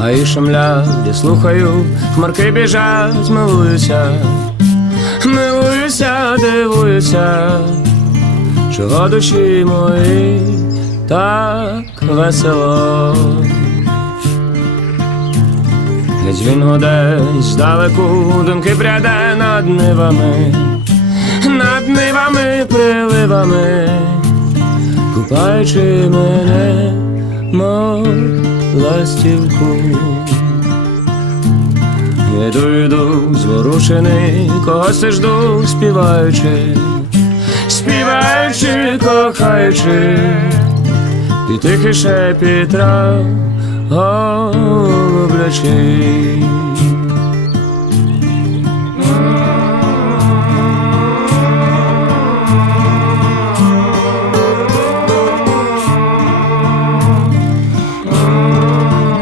Гаю шумлять, слухаю, хмарки біжать, милуюся, милуюся, дивуюся, чого душі мої так весело. Геть він одесь здалеку думки пряде над нивами, над нивами, приливами, купаючи мене мов ластівку, Їду, йду зворушений, когось ти жду, співаючи, співаючи, кохаючи, під тихий шепіт трав голублячий.